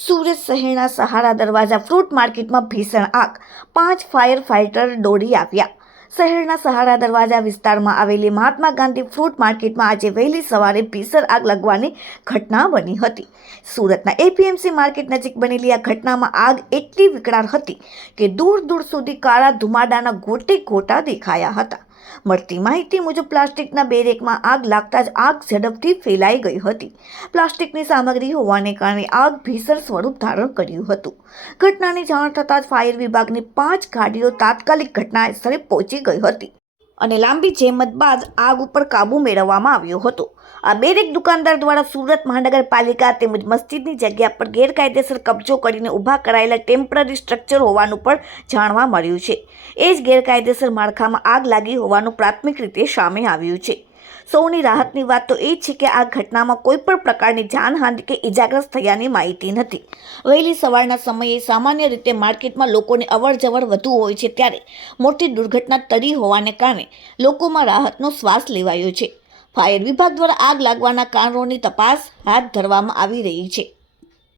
સુરત શહેરના સહારા દરવાજા ફ્રૂટ માર્કેટમાં ભીષણ આગ, 5 ફાયર ફાઇટર દોડી આવ્યા। શહેરના સહારા દરવાજા વિસ્તારમાં આવેલી મહાત્મા ગાંધી ફ્રૂટ માર્કેટમાં આજે વહેલી સવારે ભીષણ આગ લાગવાની ઘટના બની હતી। સુરતના એપીએમસી માર્કેટ નજીક બનેલી આ ઘટનામાં આગ એટલી વિકરાળ હતી કે દૂર દૂર સુધી કાળા ધુમાડાના ગોટે ગોટા દેખાયા હતા। મળતી માહિતી મુજબ પ્લાસ્ટિકના બેરેકમાં આગ લાગતા જ આગ ઝડપથી ફેલાઈ ગઈ હતી। પ્લાસ્ટિકની સામગ્રી હોવાને કારણે આગ ભીષણ સ્વરૂપ ધારણ કર્યું હતું। ઘટનાની જાણ થતાં જ ફાયર વિભાગની 5 ગાડીઓ તાત્કાલિક ઘટના સ્થળે પહોંચી ગઈ હતી અને લાંબી જહેમત બાદ આગ ઉપર કાબુ મેળવવામાં આવ્યો હતો। આ બેરેક દુકાનદાર દ્વારા સુરત મહાનગરપાલિકા તેમજ મસ્જિદની જગ્યા પર ગેરકાયદેસર કબજો કરીને ઊભા કરાયેલા ટેમ્પરરી સ્ટ્રક્ચર હોવાનું પણ જાણવા મળ્યું છે। એ જ ગેરકાયદેસર માળખામાં આગ લાગી હોવાનું પ્રાથમિક રીતે સામે આવ્યું છે। સૌની રાહતની વાત તો એ છે કે આ ઘટનામાં કોઈ પણ પ્રકારની જાનહાનિ કે ઇજાગ્રસ્ત થયાની માહિતી નથી। વહેલી સવારના સમયે સામાન્ય રીતે માર્કેટમાં લોકોની અવરજવર વધુ હોય છે, ત્યારે મોટી દુર્ઘટના ટળી હોવાને કારણે લોકોમાં રાહતનો શ્વાસ લેવાયો છે। ફાયર વિભાગ દ્વારા આગ લાગવાના કારણોની તપાસ હાથ ધરવામાં આવી રહી છે।